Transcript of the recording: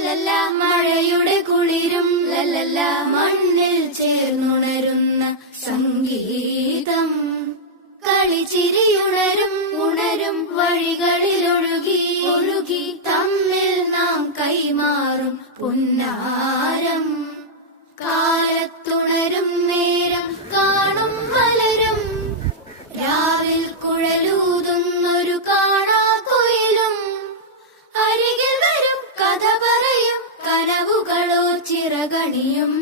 ലല്ലല്ല മഴയുടെ കുളിരും ലല്ലല്ല മണ്ണിൽ ചേർന്നുണരുന്ന സംഗീതം കളിച്ചിരിയുണരും ഉണരും വഴികളിൽ ഒഴുകി ഒഴുകി തമ്മിൽ നാം കൈമാറും പുന്നാരം കാലത്തുണരും നേരം കാണും മലരും രാവിൽ കുഴലൂതുന്നൊരു കാണാക്കുയിലും അരികിൽ വരും കഥ പറയും കനവുകളോ ചിറകണിയും